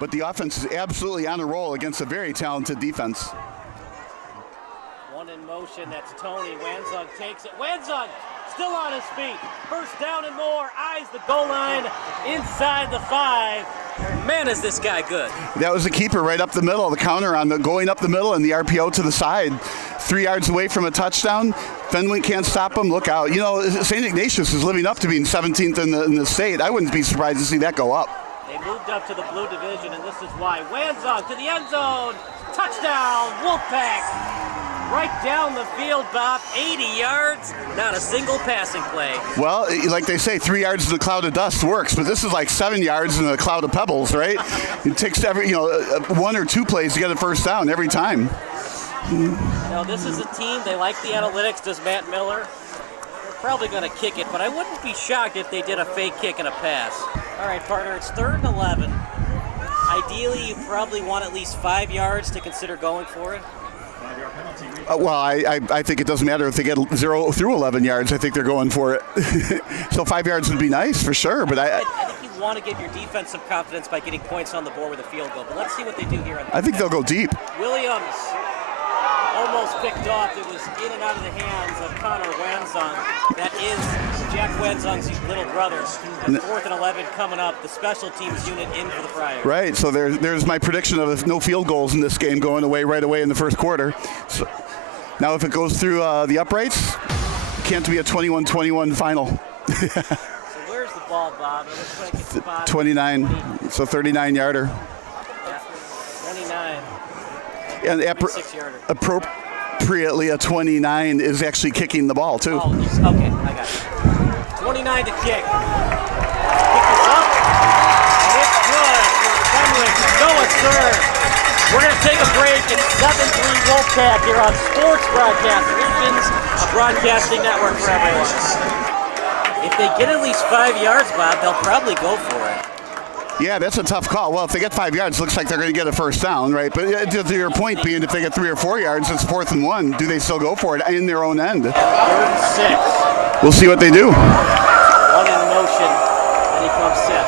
but the offense is absolutely on a roll against a very talented defense. One in motion, that's Tony. Wanzug takes it. Wanzug still on his feet. First down and more. Eyes the goal line inside the 5. Man, is this guy good. That was the keeper right up the middle, the counter on the going up the middle and the RPO to the side. 3 yards away from a touchdown. Fenwick can't stop him. Look out. You know, St. Ignatius is living up to being 17th in the state. I wouldn't be surprised to see that go up. They moved up to the blue division, and this is why. Wanzug to the end zone. Touchdown, Wolfpack. Right down the field, Bob. 80 yards, not a single passing play. Well, like they say, 3 yards in a cloud of dust works, but this is like 7 yards in a cloud of pebbles, right? It takes 1 or 2 plays to get a first down every time. Now, this is a team, they like the analytics, does Matt Miller. They're probably going to kick it, but I wouldn't be shocked if they did a fake kick and a pass. All right, partner, it's 3rd and 11. Ideally, you probably want at least 5 yards to consider going for it. Well, I think it doesn't matter if they get 0 through 11 yards. I think they're going for it. So 5 yards would be nice for sure. But I think you want to get your defensive confidence by getting points on the board with a field goal. But let's see what they do here. I think they'll go deep. Williams almost picked off. It was in and out of the hands of Connor Wanzung. That is Jack Wanzung's little brother. And 4th and 11 coming up. The special teams unit in for the Friars. Right. So there's my prediction of no field goals in this game going away right away in the first quarter. So now if it goes through the uprights, it can't be a 21-21 final. So where's the ball, Bob? It looks like it's about 29. So 39-yarder. Yeah, 29. And 6-yarder. Appropriately, a 29 is actually kicking the ball, too. Oh, okay, I got it. 29 to kick. Kick is up. And it's good for Fenwick. Go at third. We're going to take a break. It's 7-3 Wolfpack here on Sports Broadcast Regions, a broadcasting network for everyone. If they get at least 5 yards, Bob, they'll probably go for it. Yeah, that's a tough call. Well, if they get 5 yards, it looks like they're going to get a first down, right? But to your point being, if they get 3 or 4 yards, it's 4th and 1. Do they still go for it in their own end? 3rd and 6. We'll see what they do. One in motion, and he comes set.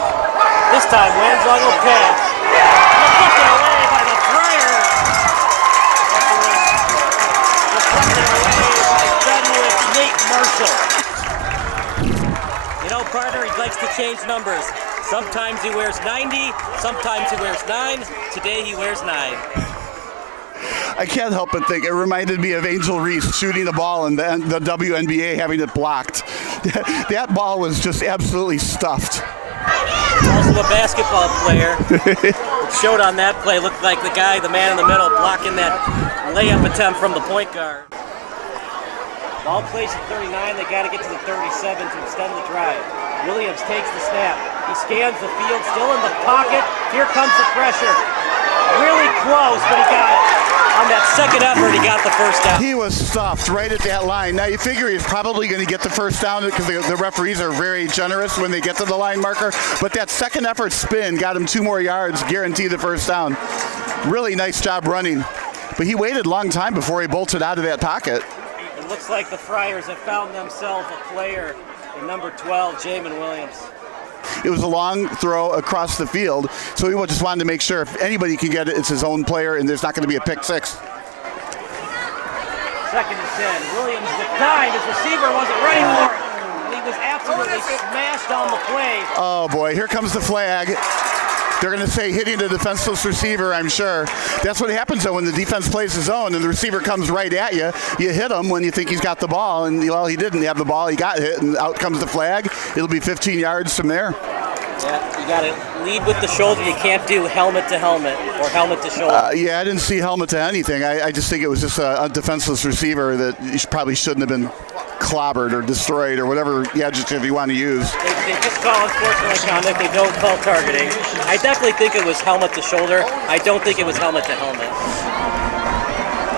This time, Wanzung will pass. Deflected away by the Friars. Deflected away by Fenwick, Nate Marshall. You know, partner, he likes to change numbers. Sometimes he wears 90, sometimes he wears 9. Today he wears 9. I can't help but think it reminded me of Angel Reese shooting the ball and the WNBA having it blocked. That ball was just absolutely stuffed. Also a basketball player. It showed on that play, looked like the man in the middle blocking that layup attempt from the point guard. Ball placed at 39, they got to get to the 37 to extend the drive. Williams takes the snap. He scans the field, still in the pocket. Here comes the pressure. Really close, but he got it. On that second effort, he got the first down. He was stuffed right at that line. Now, you figure he's probably going to get the first down because the referees are very generous when they get to the line marker. But that second effort spin got him 2 more yards, guaranteed the first down. Really nice job running. But he waited a long time before he bolted out of that pocket. It looks like the Friars have found themselves a player in number 12, Jamin Williams. It was a long throw across the field, so he just wanted to make sure if anybody can get it, it's his own player, and there's not going to be a pick 6. 2nd and 10. Williams with time. His receiver wasn't ready for it. And he was absolutely smashed on the play. Oh, boy. Here comes the flag. They're going to say hitting the defenseless receiver, I'm sure. That's what happens, though, when the defense plays his own and the receiver comes right at you. You hit him when you think he's got the ball, and, well, he didn't have the ball. He got hit, and out comes the flag. It'll be 15 yards from there. Yeah, you got to lead with the shoulder. You can't do helmet to helmet or helmet to shoulder. Yeah, I didn't see helmet to anything. I just think it was just a defenseless receiver that probably shouldn't have been clobbered or destroyed or whatever adjective you want to use. They just call unsportsmanlike conduct. They don't call targeting. I definitely think it was helmet to shoulder. I don't think it was helmet to helmet.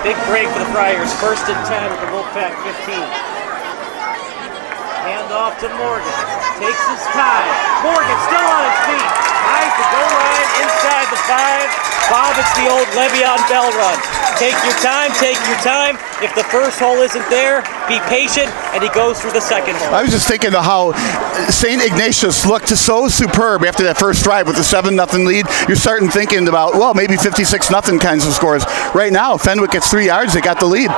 Big break for the Friars. 1st and 10 at the Wolfpack 15. Hand off to Morgan. Takes his time. Morgan still on his feet. Eyes the goal line inside the 5. Bob, it's the old Le'Veon Bell run. Take your time, take your time. If the first hole isn't there, be patient, and he goes through the second hole. I was just thinking of how St. Ignatius looked so superb after that first drive with the 7-0 lead. You're starting thinking about, well, maybe 56-0 kinds of scores. Right now, Fenwick gets 3 yards. They got the lead.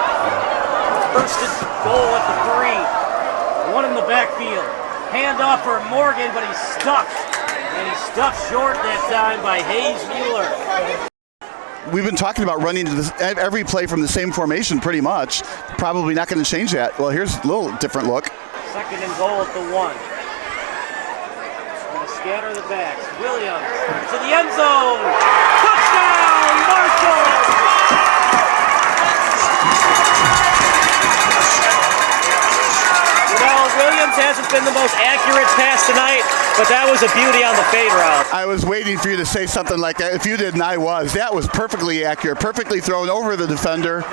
First and goal at the 3. One in the backfield. Handoff for Morgan, but he's stuck. And he's stuffed short that time by Hayes Mueller. We've been talking about running to this, every play from the same formation pretty much. Probably not going to change that. Well, here's a little different look. Second and goal at the 1. Going to scatter the backs. Williams to the end zone. Touchdown, Marshall! Williams hasn't been the most accurate pass tonight, but that was a beauty on the fade route. I was waiting for you to say something like that. If you didn't, I was. That was perfectly accurate, perfectly thrown over the defender.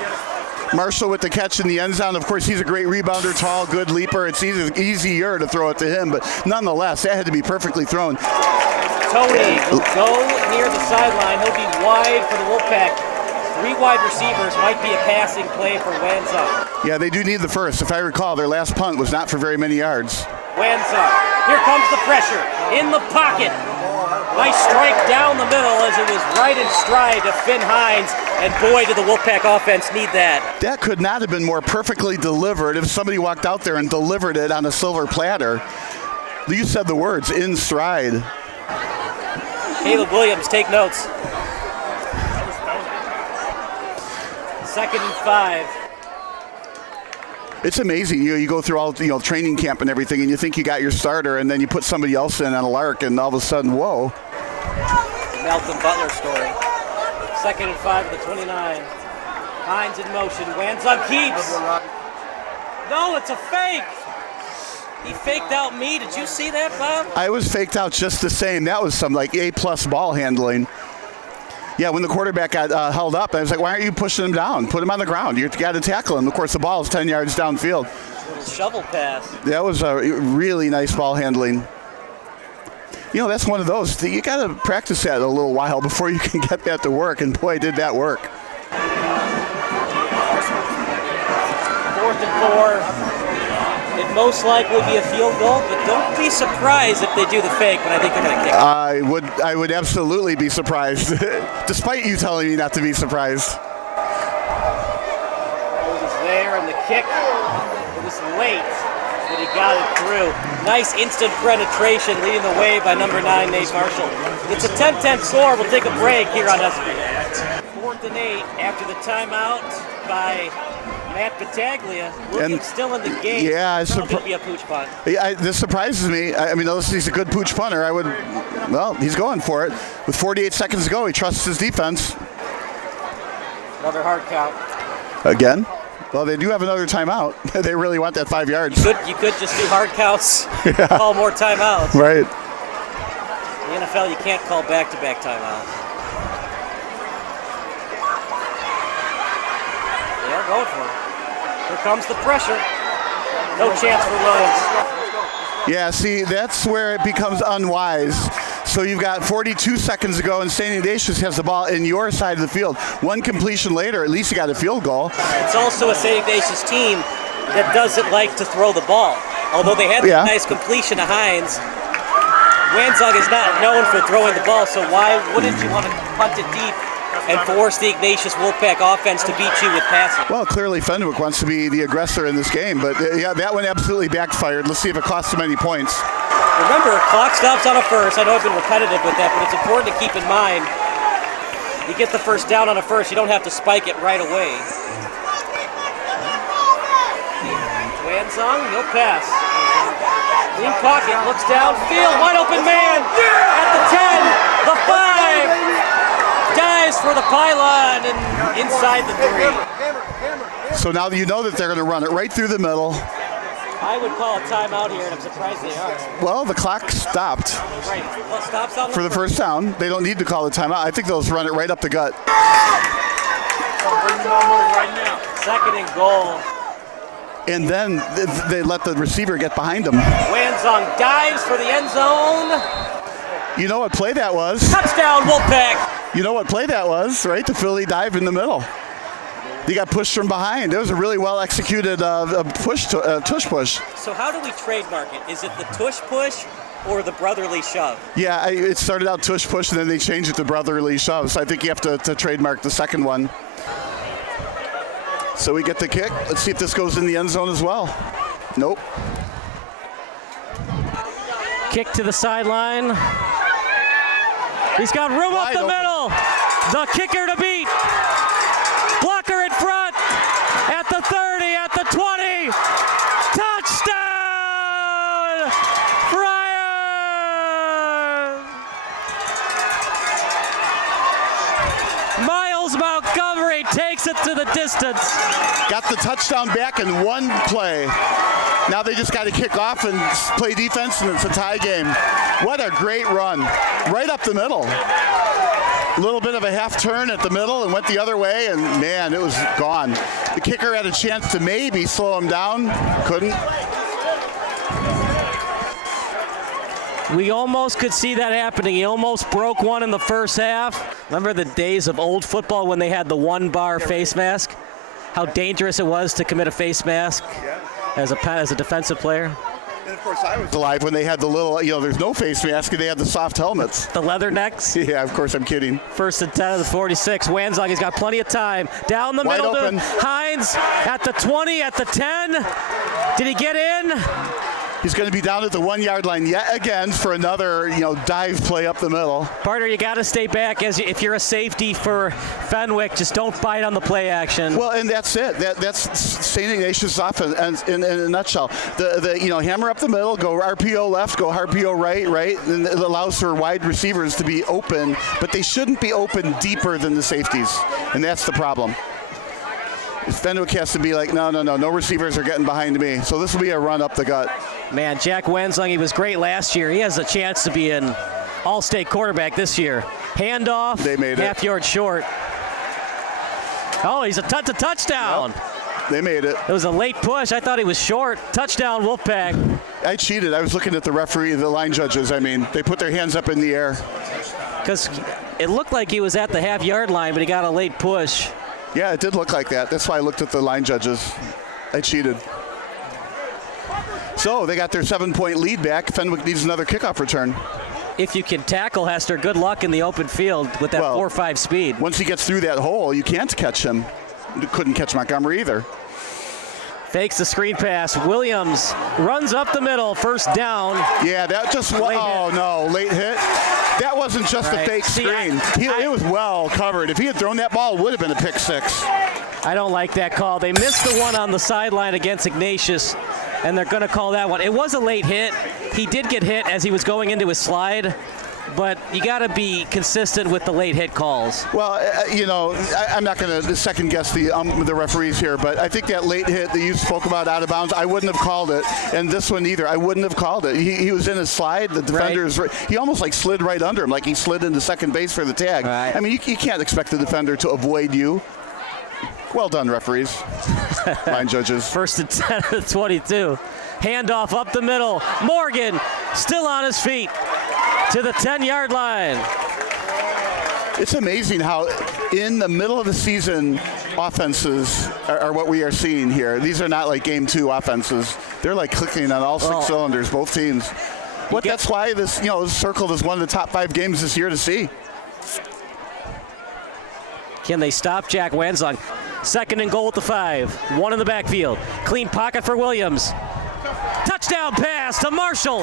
Marshall with the catch in the end zone. Of course, he's a great rebounder, tall, good leaper. It's easier to throw it to him, but nonetheless, that had to be perfectly thrown. Tony will go near the sideline. He'll be wide for the Wolfpack. 3 wide receivers, might be a passing play for Wanza. Yeah, they do need the first. If I recall, their last punt was not for very many yards. Wanza, here comes the pressure, in the pocket. Nice strike down the middle as it was right in stride to Finn Hines, and boy, did the Wolfpack offense need that. That could not have been more perfectly delivered if somebody walked out there and delivered it on a silver platter. You said the words, in stride. Caleb Williams, take notes. Second and 5. It's amazing. You go through all training camp and everything, and you think you got your starter, and then you put somebody else in on a lark, and all of a sudden, whoa. Malcolm Butler story. Second and 5 to the 29. Hines in motion. Wanza keeps. No, it's a fake. He faked out me. Did you see that, Bob? I was faked out just the same. That was some A+ ball handling. Yeah, when the quarterback got held up, I was like, why aren't you pushing him down? Put him on the ground. You got to tackle him. Of course, the ball is 10 yards downfield. Little shovel pass. That was a really nice ball handling. That's one of those. You got to practice that a little while before you can get that to work, and boy, did that work. 4th and 4. It most likely be a field goal, but don't be surprised if they do the fake, but I think they're going to kick it. I would absolutely be surprised, despite you telling me not to be surprised. It was there, and the kick, it was late, but he got it through. Nice instant penetration, leading the way by number 9, Nate Marshall. It's a 10-10 score. We'll take a break here on SB. 4th and 8 after the timeout by Matt Battaglia. Williams still in the game. Yeah, it's going to be a pooch punt. This surprises me. I mean, unless he's a good pooch punter, he's going for it. With 48 seconds to go, he trusts his defense. Another hard count. Again? Well, they do have another timeout. They really want that 5 yards. You could just do hard counts, call more timeouts. Right. In the NFL, you can't call back-to-back timeouts. They're going for it. Here comes the pressure. No chance for Williams. Yeah, see, that's where it becomes unwise. So you've got 42 seconds to go, and St. Ignatius has the ball in your side of the field. One completion later, at least you got a field goal. It's also a St. Ignatius team that doesn't like to throw the ball. Although they had a nice completion to Hines, Wanzog is not known for throwing the ball, so why wouldn't you want to punt it deep and force the Ignatius Wolfpack offense to beat you with passing? Well, clearly Fenwick wants to be the aggressor in this game, but that one absolutely backfired. Let's see if it costs him any points. Remember, clock stops on a first. I know I've been repetitive with that, but it's important to keep in mind. You get the first down on a first, you don't have to spike it right away. Wanzong, he'll pass. Clean pocket, looks downfield, wide open man at the 10, the 5. Dives for the pylon and inside the 3. So now that you know that they're going to run it right through the middle. I would call a timeout here, and I'm surprised they are. Well, the clock stopped for the first down. They don't need to call the timeout. I think they'll just run it right up the gut. Second and goal. And then they let the receiver get behind him. Wanzong dives for the end zone. You know what play that was? Touchdown, Wolfpack. You know what play that was, right? The Philly dive in the middle. He got pushed from behind. It was a really well executed tush push. So how do we trademark it? Is it the tush push or the brotherly shove? Yeah, it started out tush push and then they changed it to brotherly shove. So I think you have to trademark the second one. So we get the kick. Let's see if this goes in the end zone as well. Nope. Kick to the sideline. He's got room up the middle. The kicker to beat. Blocker in front. At the 30, at the 20. Touchdown! Friars! Miles Montgomery takes it to the distance. Got the touchdown back in one play. Now they just got to kick off and play defense, and it's a tie game. What a great run. Right up the middle. A little bit of a half turn at the middle and went the other way, and man, it was gone. The kicker had a chance to maybe slow him down. Couldn't. We almost could see that happening. He almost broke one in the first half. Remember the days of old football when they had the one-bar face mask? How dangerous it was to commit a face mask as a defensive player? And of course, I was alive when they had the little, there's no face mask, and they had the soft helmets. The leather necks? Yeah, of course, I'm kidding. First and 10 of the 46. Wanzong, he's got plenty of time. Down the Wide middle open. to Hines at the 20, at the 10. Did he get in? He's going to be down at the 1 yard line yet again for another, dive play up the middle. Partner, you got to stay back if you're a safety for Fenwick. Just don't bite on the play action. Well, and that's it. That's St. Ignatius offense in a nutshell. The hammer up the middle, go RPO left, go RPO right, and it allows for wide receivers to be open, but they shouldn't be open deeper than the safeties, and that's the problem. Fenwick has to be like, no receivers are getting behind me. So this will be a run up the gut. Man, Jack Wanzong, he was great last year. He has a chance to be an all-state quarterback this year. Handoff, they made half yard short. Oh, he's a touchdown. Yep. They made it. It was a late push. I thought he was short. Touchdown, Wolfpack. I cheated. I was looking at the referee, the line judges. They put their hands up in the air. Because it looked like he was at the half-yard line, but he got a late push. Yeah, it did look like that. That's why I looked at the line judges. I cheated. So they got their 7-point lead back. Fenwick needs another kickoff return. If you can tackle Hester, good luck in the open field with that 4.5 speed. Once he gets through that hole, you can't catch him. You couldn't catch Montgomery either. Fakes the screen pass. Williams runs up the middle. First down. Yeah, that just late hit. That wasn't just a fake screen. It was well covered. If he had thrown that ball, it would have been a pick six. I don't like that call. They missed the one on the sideline against Ignatius, and they're going to call that one. It was a late hit. He did get hit as he was going into his slide, but you got to be consistent with the late hit calls. Well, I'm not going to second guess the referees here, but I think that late hit that you spoke about out of bounds, I wouldn't have called it, and this one either. I wouldn't have called it. He was in his slide. The defender's he almost slid right under him, like he slid into second base for the tag. Right. I mean, you can't expect the defender to avoid you. Well done, referees. Line judges. First and 10 of the 22. Handoff up the middle. Morgan still on his feet to the 10-yard line. It's amazing how in the middle of the season offenses are what we are seeing here. These are not like game 2 offenses. They're like clicking on all 6 cylinders, both teams. That's why this, circled as one of the top 5 games this year to see. Can they stop Jack Wanzong? Second and goal at the 5. One in the backfield. Clean pocket for Williams. Touchdown pass to Marshall.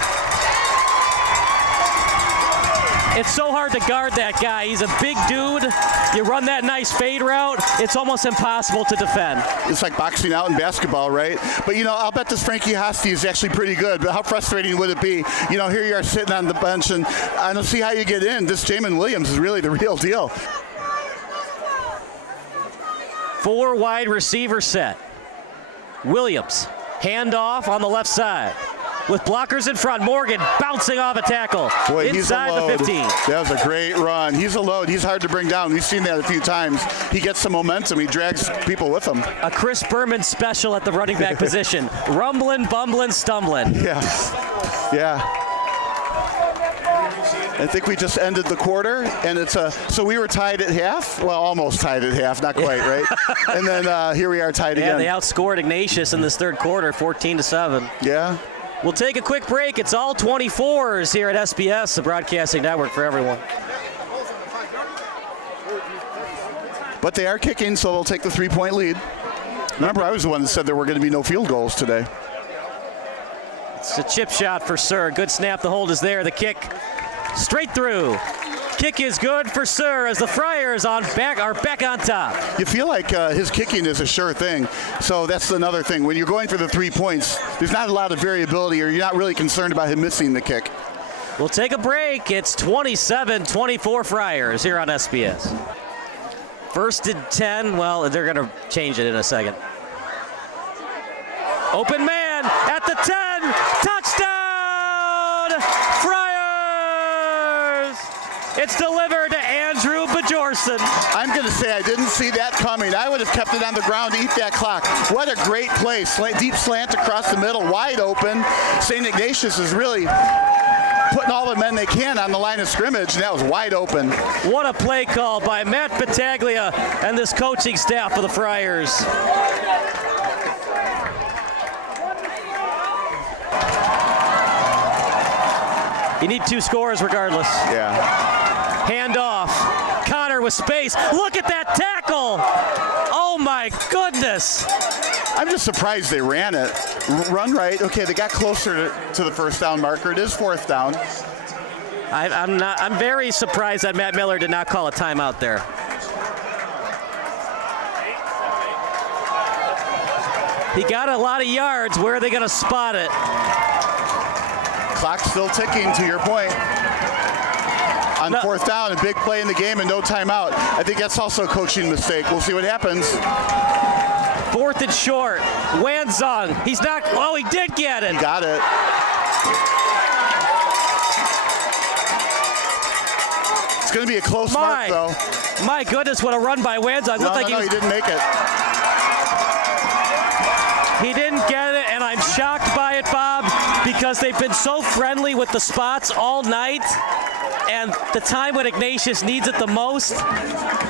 It's so hard to guard that guy. He's a big dude. You run that nice fade route, it's almost impossible to defend. It's like boxing out in basketball, right? But, I'll bet this Frankie Hosty is actually pretty good. But how frustrating would it be? Here you are sitting on the bench, and I don't see how you get in. This Jamin Williams is really the real deal. 4 wide receiver set. Williams, handoff on the left side. With blockers in front, Morgan bouncing off a tackle. Boy, inside the 15. That was a great run. He's a load. He's hard to bring down. We've seen that a few times. He gets some momentum. He drags people with him. A Chris Berman special at the running back position. Rumbling, bumbling, stumbling. Yeah. I think we just ended the quarter, and so we were tied at half. Well, almost tied at half, not quite, right? And then here we are tied again. Yeah, they outscored Ignatius in this third quarter, 14-7. Yeah. We'll take a quick break. It's all 24s here at SBS, the broadcasting network for everyone. But they are kicking, so they'll take the 3-point lead. Remember, I was the one that said there were going to be no field goals today. It's a chip shot for Sir. Good snap. The hold is there. The kick straight through. Kick is good for Sir as the Friars are back on top. You feel like his kicking is a sure thing. So that's another thing. When you're going for the 3 points, there's not a lot of variability, or you're not really concerned about him missing the kick. We'll take a break. It's 27-24 Friars here on SBS. First and 10. Well, they're going to change it in a second. Open man at the 10. Touchdown! Friars! It's delivered to Andrew Bajorson. I'm going to say I didn't see that coming. I would have kept it on the ground to eat that clock. What a great play. Deep slant across the middle, wide open. St. Ignatius is really putting all the men they can on the line of scrimmage, and that was wide open. What a play call by Matt Battaglia and this coaching staff of the Friars. You need 2 scores regardless. Yeah. Hand off. Connor with space. Look at that tackle. Oh my goodness. I'm just surprised they ran it. Run right. Okay, they got closer to the first down marker. It is 4th down. I'm very surprised that Matt Miller did not call a timeout there. He got a lot of yards. Where are they going to spot it? Clock's still ticking, to your point. On 4th down, a big play in the game and no timeout. I think that's also a coaching mistake. We'll see what happens. 4th and short. Wanzong. He's not. Oh, he did get it. Got it. It's going to be a close mark, though. My goodness, what a run by Wanzong. No, he didn't make it. He didn't get it, and I'm shocked by it, Bob, because they've been so friendly with the spots all night, and the time when Ignatius needs it the most,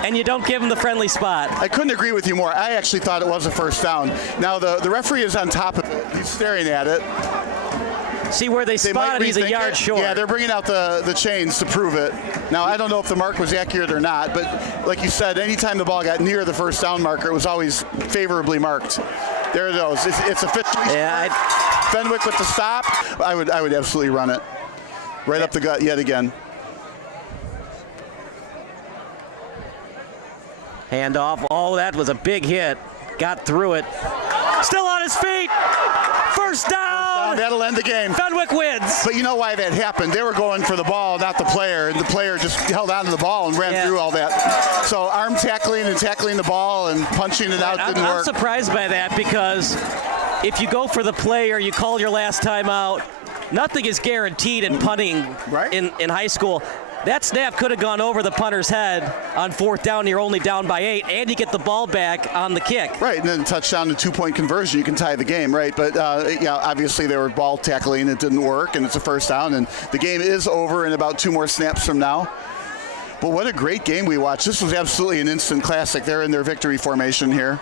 and you don't give him the friendly spot. I couldn't agree with you more. I actually thought it was a first down. Now, the referee is on top of it. He's staring at it. See where they spotted, he's a yard short. Yeah, they're bringing out the chains to prove it. Now, I don't know if the mark was accurate or not, but like you said, anytime the ball got near the first down marker, it was always favorably marked. There it goes. It's officially. Yeah, Fenwick with the stop. I would absolutely run it. Right up the gut yet again. Hand off. Oh, that was a big hit. Got through it. Still on his feet. First down. That'll end the game. Fenwick wins. But you know why that happened? They were going for the ball, not the player, and the player just held on to the ball and ran through all that. So arm tackling and tackling the ball and punching it out didn't work. I'm surprised by that because if you go for the player, you call your last time out, nothing is guaranteed in punting in high school. That snap could have gone over the punter's head on 4th down. You're only down by 8, and you get the ball back on the kick. Right, and then touchdown and 2-point conversion, you can tie the game, right? But yeah, obviously they were ball tackling, it didn't work, and it's a first down, and the game is over in about 2 more snaps from now. But what a great game we watched. This was absolutely an instant classic. They're in their victory formation here.